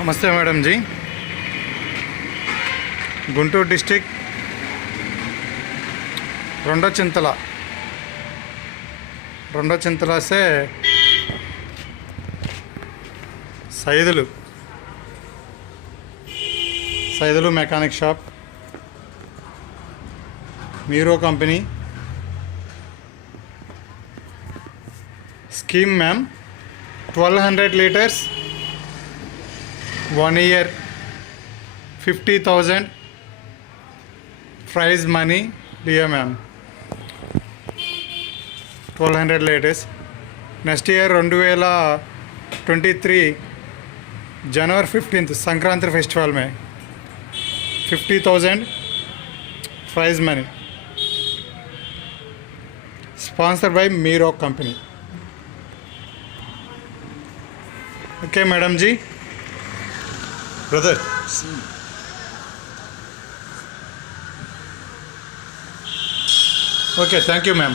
नमस्ते madam ji. Guntur district Rondachintala से Saidulu mechanic shop मीरो company scheme ma'am 1200 litres 1 year 50,000 prize money dear ma'am 1200 latest next year 2023 January 15th Sankranti festival में 50,000 prize money sponsored by Meero company. Okay madam ji, brother. Okay, thank you ma'am.